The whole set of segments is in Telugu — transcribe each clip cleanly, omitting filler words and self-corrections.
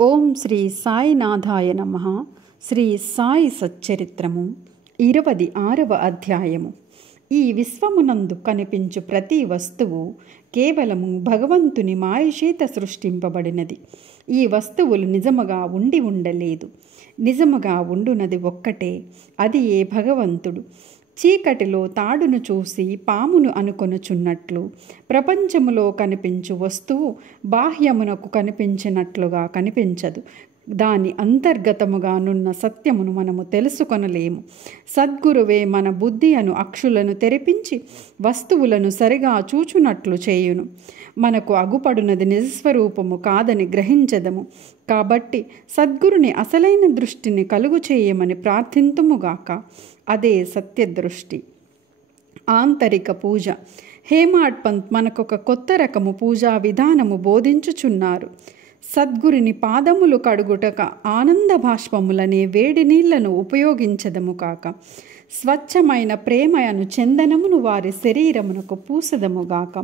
ఓం శ్రీ సాయినాథాయ నమః. శ్రీ సాయి సచ్చరిత్రము 26వ అధ్యాయము. ఈ విశ్వమునందు కనిపించు ప్రతి వస్తువు కేవలము భగవంతుని మాయచేత సృష్టింపబడినది. ఈ వస్తువులు నిజముగా ఉండి ఉండలేదు. నిజముగా ఉండునది ఒక్కటే, అది ఏ భగవంతుడు. చీకటిలో తాడును చూసి పామును అనుకొనుచున్నట్లు ప్రపంచములో కనిపించు వస్తువు బాహ్యమునకు కనిపించినట్లుగా కనిపించదు. దాని అంతర్గతముగా నున్న సత్యమును మనము తెలుసుకొనలేము. సద్గురువే మన బుద్ధి అను అక్షులను తెరిపించి వస్తువులను సరిగా చూచునట్లు చేయును. మనకు అగుపడునది నిజస్వరూపము కాదని గ్రహించదము. కాబట్టి సద్గురుని అసలైన దృష్టిని కలుగు చేయమని ప్రార్థింతుముగాక. అదే సత్యదృష్టి. ఆంతరిక పూజ. హేమాడ్ పంత్ మనకొక కొత్త రకము పూజా విధానము బోధించుచున్నారు. సద్గురుని పాదములు కడుగుటక ఆనంద బాష్పములనే వేడి నీళ్లను ఉపయోగించదము కాక, స్వచ్ఛమైన ప్రేమయను చందనమును వారి శరీరమునకు పూసదముగాక,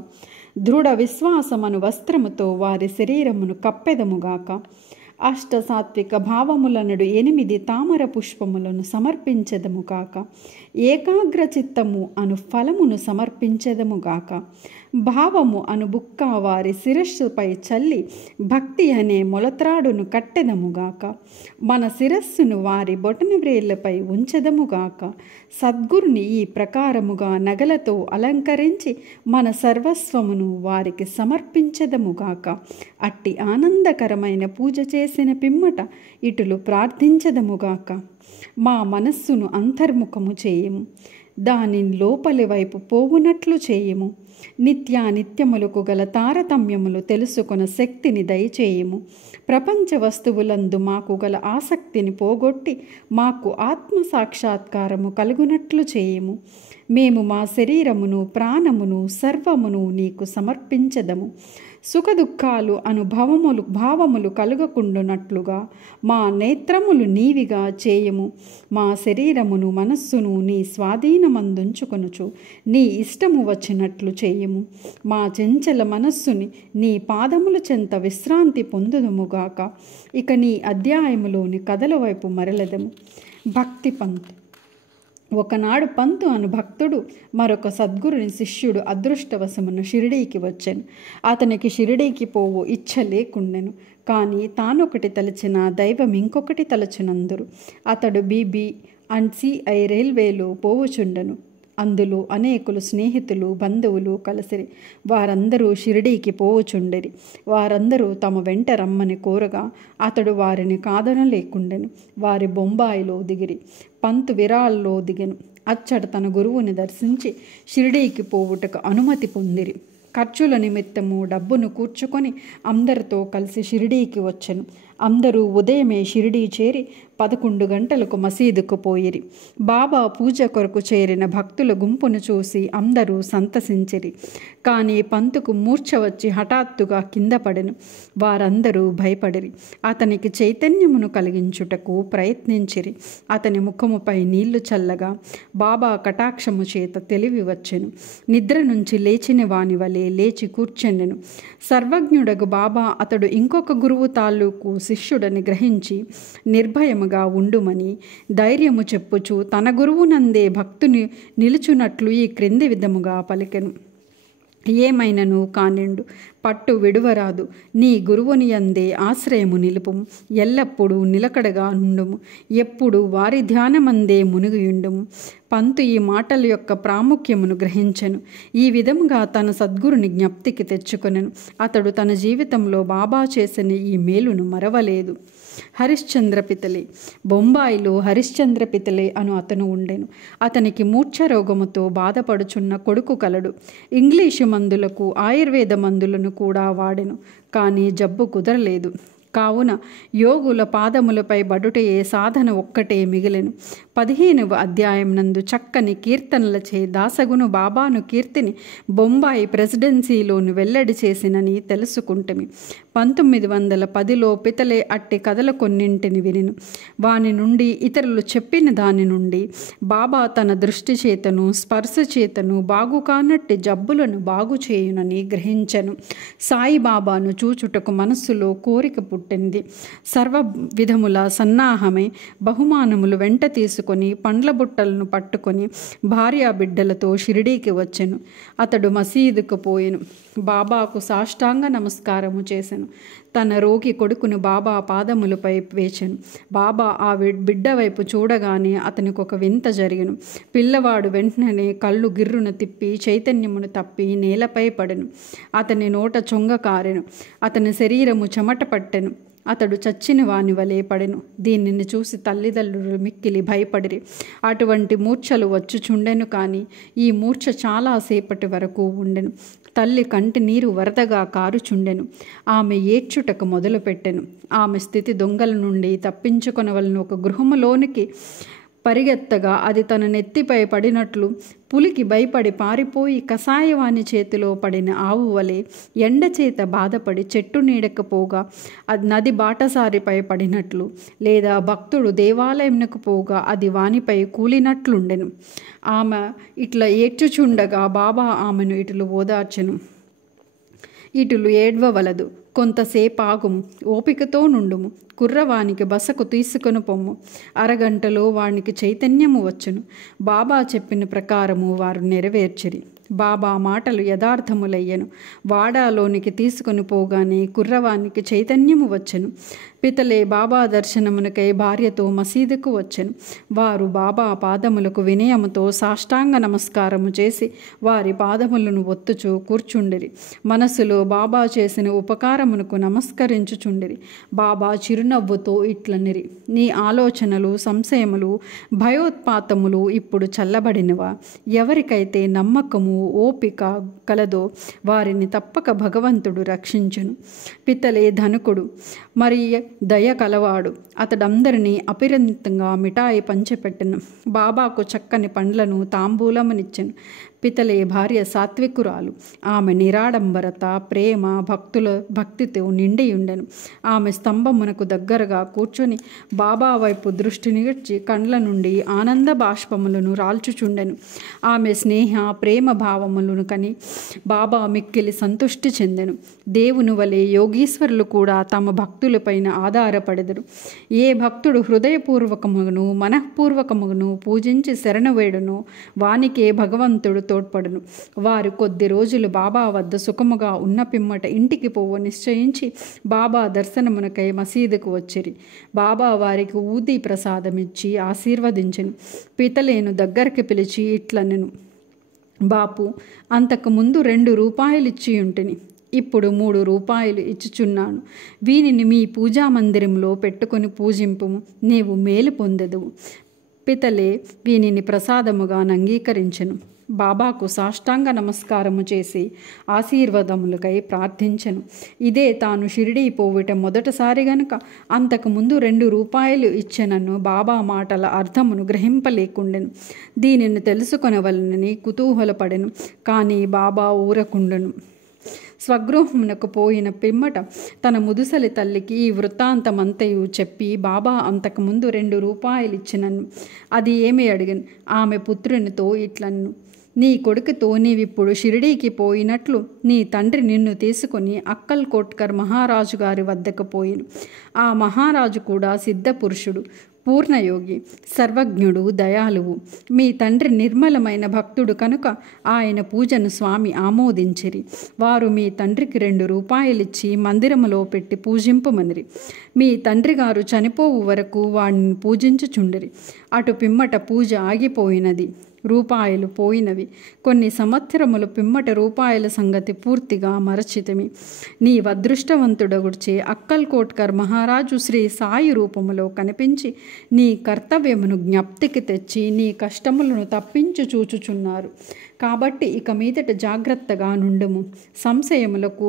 దృఢ విశ్వాసమను వస్త్రముతో వారి శరీరమును కప్పెదముగాక, అష్టసాత్విక భావములనుడు 8 తామర పుష్పములను సమర్పించదముగాక, ఏకాగ్ర చిత్తము అను ఫలమును సమర్పించదముగాక, భావము అను బుక్క వారి శిరస్సుపై చల్లి భక్తి అనే మొలత్రాడును కట్టెదముగాక, మన శిరస్సును వారి బొటన వ్రేళ్లపై ఉంచదముగాక, సద్గురుని ఈ ప్రకారముగా నగలతో అలంకరించి మన సర్వస్వమును వారికి సమర్పించదముగాక. అట్టి ఆనందకరమైన పూజ చేసిన పిమ్మట ఇటులు ప్రార్థించదముగాక. మా మనస్సును అంతర్ముఖము చేయము, దాని లోపలి వైపు పోవునట్లు చేయము. నిత్యానిత్యములకు గల తారతమ్యములు తెలుసుకొన శక్తిని దయచేయము. ప్రపంచ వస్తువులందు మాకు గల ఆసక్తిని పోగొట్టి మాకు ఆత్మ సాక్షాత్కారము కలుగునట్లు చేయము. మేము మా శరీరమును ప్రాణమును సర్వమును నీకు సమర్పించదము. సుఖదుఖాలు భావములు కలుగకుండునట్లుగా మా నేత్రములు నీవిగా చేయము. మా శరీరమును మనస్సును నీ స్వాధీనమందుంచుకొనుచు నీ ఇష్టము వచ్చినట్లు చేయము. మా చెంచల మనస్సుని నీ పాదముల చెంత విశ్రాంతి పొందుదుముగాక. ఇక నీ అధ్యాయములోని కథల వైపు మరలదము. భక్తి పంత్. ఒకనాడు పంతు అను భక్తుడు మరొక సద్గురుని శిష్యుడు అదృష్టవశమున షిరిడీకి వచ్చెను. అతనికి షిరిడీకి పోవు ఇచ్ఛ లేకుండెను. కానీ తానొకటి తలచిన దైవం ఇంకొకటి తలచునందురు. అతడు BB&CI రైల్వేలో పోవుచుండెను. అందులో అనేకులు స్నేహితులు బంధువులు కలిసిరి. వారందరూ షిరిడీకి పోవుచుండిరి. వారందరూ తమ వెంట రమ్మని కోరగా అతడు వారిని కాదనలేకుండెను. వారి బొంబాయిలో దిగిరి. పంతు విరాల్లో దిగెను. అచ్చట తన గురువుని దర్శించి షిరిడీకి పోవుటకు అనుమతి పొందిరి. ఖర్చుల నిమిత్తము డబ్బును కూర్చుకొని అందరితో కలిసి షిరిడీకి వచ్చెను. అందరూ ఉదయమే షిరిడీ చేరి 11 గంటలకు మసీదుకు పోయిరి. బాబా పూజ కొరకు చేరిన భక్తుల గుంపును చూసి అందరూ సంతసించిరి. కానీ పంతుకు మూర్ఛ వచ్చి హఠాత్తుగా కింద పడెను. వారందరూ భయపడిరి. అతనికి చైతన్యమును కలిగించుటకు ప్రయత్నించిరి. అతని ముఖముపై నీళ్లు చల్లగా బాబా కటాక్షము చేత తెలివి వచ్చెను. నిద్ర నుంచి లేచిన వాని వలె లేచి కూర్చెండెను. సర్వజ్ఞుడగు బాబా అతడు ఇంకొక గురువు తాలూకు శిష్యుడని గ్రహించి నిర్భయముగా ఉండుమని ధైర్యము చెప్పుచు తన గురువునందే భక్తుని నిలుచున్నట్లు ఈ క్రింది విధముగా పలికెను. ఏమైనను కానిండు, పట్టు విడువరాదు. నీ గురువుని యందే ఆశ్రయము నిలుపుము. ఎల్లప్పుడూ నిలకడగా నుండుము. ఎప్పుడు వారి ధ్యానమందే మునిగియుండుము. పంతు ఈ మాటల యొక్క ప్రాముఖ్యమును గ్రహించెను. ఈ విధముగా తన సద్గురుని జ్ఞప్తికి తెచ్చుకొనెను. అతడు తన జీవితంలో బాబా చేసిన ఈ మేలును మరవలేదు. హరిశ్చంద్ర పితలే. బొంబాయిలో హరిశ్చంద్ర పితలే అను అతను ఉండెను. అతనికి మూర్ఛ రోగముతో బాధపడుచున్న కొడుకు కలడు. ఇంగ్లీషు మందులకు ఆయుర్వేద మందులను కూడా వాడెను. కానీ జబ్బు కుదరలేదు. కావున యోగుల పాదములపై బడుటయే సాధన ఒక్కటే మిగిలెను. 15వ అధ్యాయం నందు చక్కని కీర్తనలచే దాసగును బాబాను కీర్తిని బొంబాయి ప్రెసిడెన్సీలోను వెల్లడి చేసినని తెలుసుకుంటమి. 1910లో పితలే అట్టి కథల కొన్నింటిని వినిను. వాని నుండి ఇతరులు చెప్పిన దాని నుండి బాబా తన దృష్టి చేతను స్పర్శ చేతను బాగు కానట్టి జబ్బులను బాగు చేయునని గ్రహించెను. సాయిబాబాను చూచుటకు మనస్సులో కోరిక పుట్టింది. సర్వ విధముల సన్నాహమై బహుమానములు వెంట తీసుకొని పండ్ల బుట్టలను పట్టుకొని భార్యా బిడ్డలతో షిరిడీకి వచ్చెను. అతడు మసీదుకు పోయెను. బాబాకు సాష్టాంగ నమస్కారము చేసెను. తన రోగి కొడుకును బాబా పాదములపై వేచెను. బాబా ఆ బిడ్డ వైపు చూడగానే అతనికి ఒక వింత జరిగెను. పిల్లవాడు వెంటనే కళ్ళు గిర్రున తిప్పి చైతన్యమును తప్పి నేలపై పడెను. అతని నోట చొంగ కారెను. అతని శరీరము చెమట పట్టెను. అతడు చచ్చిన వాని వలె పడెను. దీనిని చూసి తల్లిదండ్రులు మిక్కిలి భయపడిరి. అటువంటి మూర్ఛలు వచ్చుచుండెను. కానీ ఈ మూర్ఛ చాలాసేపటి వరకు ఉండెను. తల్లి కంటి నీరు వరదగా కారుచుండెను. ఆమె ఏడ్చుటకు మొదలుపెట్టెను. ఆమె స్థితి దొంగల నుండి తప్పించుకొనవలన ఒక గృహములోనికి పరిగెత్తగా అది తన నెత్తిపై పడినట్లు పులికి భయపడి పారిపోయి కషాయవాని చేతిలో పడిన ఆవు వలె ఎండచేత బాధపడి చెట్టు నీడకపోగా అది నది బాటసారిపై పడినట్లు లేదా భక్తుడు దేవాలయంకు పోగా అది వానిపై కూలినట్లుండెను. ఆమె ఇట్లా ఏడ్చుచుండగా బాబా ఆమెను ఇటులు ఓదార్చెను. ఇటులు ఏడ్వవలదు, కొంతసేపు ఆగుము, ఓపికతో నుండుము, కుర్రవానికి బసకు తీసుకొని పొమ్ము, అరగంటలో వానికి చైతన్యము వచ్చును. బాబా చెప్పిన ప్రకారము వారు నెరవేర్చిరి. బాబా మాటలు యథార్థములయ్యను. వాడాలోనికి తీసుకొని పోగానే కుర్రవానికి చైతన్యము వచ్చెను. పితలే బాబా దర్శనమునకై భార్యతో మసీదుకు వచ్చెను. వారు బాబా పాదములకు వినయముతో సాష్టాంగ నమస్కారము చేసి వారి పాదములను ఒత్తుచూ కూర్చుండిరి. మనసులో బాబా చేసిన ఉపకారమునకు నమస్కరించుచుండిరి. బాబా చిరునవ్వుతో ఇట్లనిరి, నీ ఆలోచనలు, సంశయములు, భయోత్పాతములు ఇప్పుడు చల్లబడినవా? ఎవరికైతే నమ్మకము, ఓపిక కలదో వారిని తప్పక భగవంతుడు రక్షించును. పితలే ధనుకుడు, మరి దయ కలవాడు. అతడందరినీ అపిరంతంగా మిఠాయి పంచిపెట్టెను. బాబాకు చక్కని పండ్లను తాంబూలమునిచ్చెను. పితలే భార్య సాత్వికురాలు. ఆమె నిరాడంబరత, ప్రేమ, భక్తితో నిండి ఉండెను. ఆమె స్తంభమునకు దగ్గరగా కూర్చొని బాబా వైపు దృష్టి నిగర్చి కండ్ల నుండి ఆనంద బాష్పములను రాల్చుచుండెను. ఆమె స్నేహ ప్రేమ భావములను కని బాబా మిక్కిలి సంతుష్టి చెందెను. దేవుని వలె యోగీశ్వరులు కూడా తమ భక్తులపైన ఆధారపడెదరు. ఏ భక్తుడు హృదయపూర్వకమును మనఃపూర్వకమును పూజించి శరణు వేడునో వానికే భగవంతుడు తోడ్పడును. వారు కొద్ది రోజులు బాబా వద్ద సుఖముగా ఉన్న పిమ్మట ఇంటికి పోవ నిశ్చయించి బాబా దర్శనమునకై మసీదుకు వచ్చిరి. బాబా వారికి ఊదీ ప్రసాదమిచ్చి ఆశీర్వదించెను. పితలేను దగ్గరికి పిలిచి ఇట్లనెను, బాపు, అంతకుముందు 2 రూపాయలు ఇచ్చి ఉంటిని, ఇప్పుడు 3 రూపాయలు ఇచ్చుచున్నాను. వీనిని మీ పూజా మందిరంలో పెట్టుకొని పూజింపుము, నీవు మేలు పొందెదవు. పితలే వీనిని ప్రసాదముగా అంగీకరించెను. బాబాకు సాష్టాంగ నమస్కారము చేసి ఆశీర్వాదములకై ప్రార్థించెను. ఇదే తాను షిరిడీ పోవిట మొదటిసారి గనుక అంతకుముందు 2 రూపాయలు ఇచ్చెనను బాబా మాటల అర్థమును గ్రహింపలేకుండెను. దీనిని తెలుసుకొనవలనని కుతూహలపడెను. కానీ బాబా ఊరకుండెను. స్వగృహమునకు పోయిన పిమ్మట తన ముదుసలి తల్లికి ఈ వృత్తాంతమంతయు చెప్పి బాబా అంతకుముందు 2 రూపాయలు ఇచ్చినను. అది ఏమి అడిగను. ఆమె పుత్రునితో ఇట్లన్ను, నీ కొడుకుతో నీవిప్పుడు షిరిడీకి పోయినట్లు నీ తండ్రి నిన్ను తీసుకొని అక్కల్ కోట్కర్ మహారాజు గారి వద్దకు పోయిను. ఆ మహారాజు కూడా సిద్ధపురుషుడు, పూర్ణయోగి, సర్వజ్ఞుడు, దయాళువు. మీ తండ్రి నిర్మలమైన భక్తుడు కనుక ఆయన పూజను స్వామి ఆమోదించిరి. వారు మీ తండ్రికి 2 రూపాయలిచ్చి మందిరములో పెట్టి పూజింపమనిరి. మీ తండ్రి గారు చనిపోవు వరకు వాడిని పూజించుచుండిరి. అటు పిమ్మట పూజ ఆగిపోయినది. రూపాయలు పోయినవి. కొన్ని సంవత్సరముల పిమ్మట రూపాయల సంగతి పూర్తిగా మరచితిమి. నీ అదృష్టవంతుడగుడ్చే అక్కల్ కోట్కర్ మహారాజు శ్రీ సాయి రూపములో కనిపించి నీ కర్తవ్యమును జ్ఞప్తికి తెచ్చి నీ కష్టములను తప్పించు చూచుచున్నారు. కాబట్టి ఇక మీదట జాగ్రత్తగా నుండుము. సంశయములకు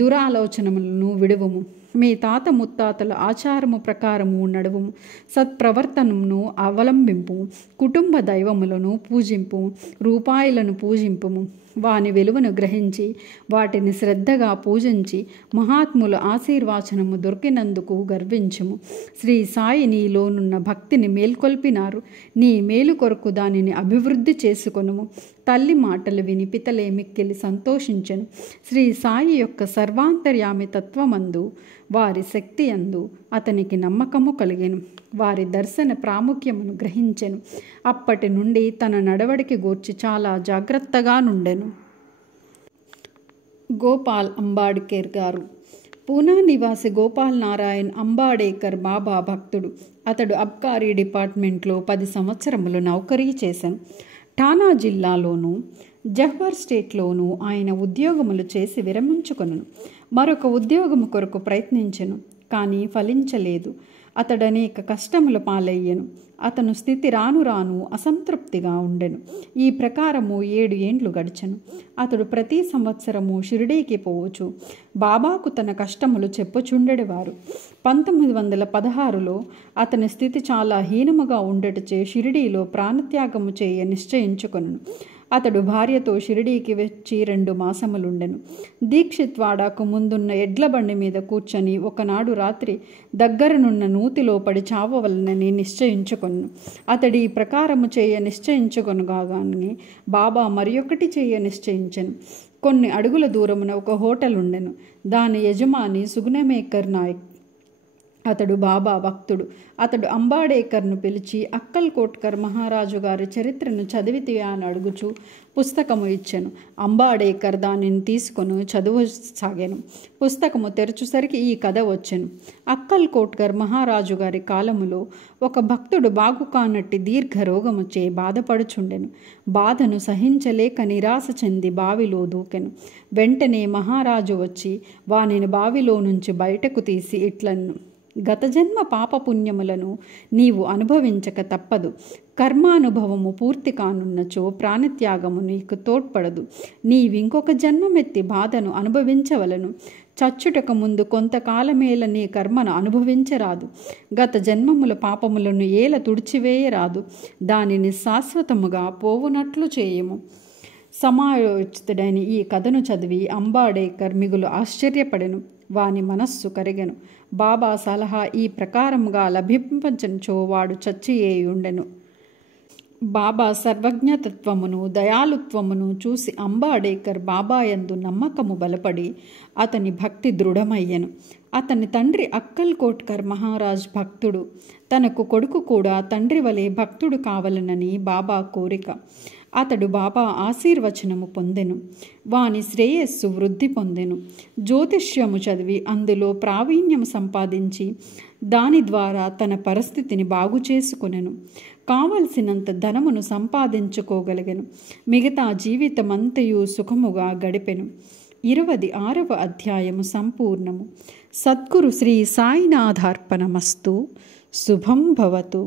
దురాలోచనములను విడువుము. మీ తాత ముత్తాతల ఆచారము ప్రకారము నడువుము. సత్ప్రవర్తనమును అవలంబింపు. కుటుంబ దైవములను పూజింపు. రూపాయలను పూజింపుము. వాని విలువను గ్రహించి వాటిని శ్రద్ధగా పూజించి మహాత్ముల ఆశీర్వాచనము దొరికినందుకు గర్వించుము. శ్రీ సాయి నీలోనున్న భక్తిని మేల్కొల్పినారు. నీ మేలు కొరకు దానిని అభివృద్ధి చేసుకొనుము. తల్లి మాటలు విని పితలే మిక్కిలి సంతోషించెను. శ్రీ సాయి యొక్క సర్వాంతర్యామి తత్వమందు వారి శక్తి యందు అతనికి నమ్మకము కలిగెను. వారి దర్శన ప్రాముఖ్యమును గ్రహించెను. అప్పటి నుండి తన నడవడికి గూర్చి చాలా జాగ్రత్తగా నుండెను. గోపాల్ అంబాడ్కర్ గారు. పూనా నివాసి గోపాల్ నారాయణ్ అంబాడేకర్ బాబా భక్తుడు. అతడు అబ్కారీ డిపార్ట్మెంట్లో 10 సంవత్సరములు నౌకరీ చేశాను. ఠానా జిల్లాలోనూ జహ్వర్ స్టేట్లోనూ ఆయన ఉద్యోగములు చేసి విరమించుకొనను. మరొక ఉద్యోగము కొరకు ప్రయత్నించెను, కానీ ఫలించలేదు. అతడు అనేక కష్టముల పాలయ్యను. అతను స్థితి రాను రాను అసంతృప్తిగా ఉండెను. ఈ ప్రకారము 7 ఏండ్లు గడిచెను. అతడు ప్రతి సంవత్సరము షిరిడీకి పోవచ్చు బాబాకు తన కష్టములు చెప్పుచుండెడివారు. 1916లో అతని స్థితి చాలా హీనముగా ఉండటచే షిరిడీలో ప్రాణత్యాగము చేయ నిశ్చయించుకొనెను. అతడు భార్యతో షిరిడీకి వచ్చి 2 మాసములుండెను. దీక్షిత్వాడాకు ముందున్న ఎడ్ల బండి మీద కూర్చొని ఒకనాడు రాత్రి దగ్గరనున్న నూతిలో పడి చావవలనని నిశ్చయించుకొను. అతడి ఈ ప్రకారము చేయ నిశ్చయించుకొనగానే బాబా మరియొకటి చేయ నిశ్చయించెను. కొన్ని అడుగుల దూరమున ఒక హోటల్ ఉండెను. దాని యజమాని సుగుణమేకర్ నాయక్. అతడు బాబా భక్తుడు. అతడు అంబాడేకర్ను పిలిచి అక్కల్ కోట్కర్ మహారాజు గారి చరిత్రను చదివితే అని అడుగుచు పుస్తకము ఇచ్చెను. అంబాడేకర్ దానిని తీసుకొని చదువసాగాను. పుస్తకము తెరచుసరికి ఈ కథ వచ్చెను. అక్కల్ కోట్కర్ మహారాజు గారి కాలములో ఒక భక్తుడు బాగు కానట్టి దీర్ఘ రోగముచే బాధపడుచుండెను. బాధను సహించలేక నిరాశ చెంది బావిలో దూకెను. వెంటనే మహారాజు వచ్చి వానిని బావిలో నుంచి బయటకు తీసి ఇట్లన్ను: గత జన్మ పాపపుణ్యములను నీవు అనుభవించక తప్పదు. కర్మానుభవము పూర్తి కానున్నచో ప్రాణత్యాగము నీకు తోడ్పడదు. నీవింకొక జన్మమెత్తి బాధను అనుభవించవలను. చచ్చుటకు ముందు కొంతకాలమేల నీ కర్మను అనుభవించరాదు. గత జన్మముల పాపములను ఏల తుడిచివేయరాదు. దానిని శాశ్వతముగా పోవునట్లు చేయము. సమాయోచితుడైన ఈ కథను చదివి అంబాడేకర్ మిగులు ఆశ్చర్యపడెను. వాని మనస్సు కరిగెను. బాబా సలహా ఈ ప్రకారముగా లభింపచంచో వాడు చచ్చియేయుండెను. బాబా సర్వజ్ఞతత్వమును దయాలుత్వమును చూసి అంబాడేకర్ బాబాయందు నమ్మకము బలపడి అతని భక్తి దృఢమయ్యెను. అతని తండ్రి అక్కల్ కోట్కర్ మహారాజ్ భక్తుడు. తనకు కొడుకు కూడా తండ్రి వలె భక్తుడు కావలనని బాబా కోరిక. అతడు బాబా ఆశీర్వచనము పొందెను. వాని శ్రేయస్సు వృద్ధి పొందెను. జ్యోతిష్యము చదివి అందులో ప్రావీణ్యము సంపాదించి దాని ద్వారా తన పరిస్థితిని బాగు చేసుకొనెను. కావలసినంత ధనమును సంపాదించుకోగలిగెను. మిగతా జీవితమంతయు సుఖముగా గడిపెను. 26వ అధ్యాయము సంపూర్ణము. సద్గురు శ్రీ సాయినాథార్పణమస్తు. శుభం భవతు.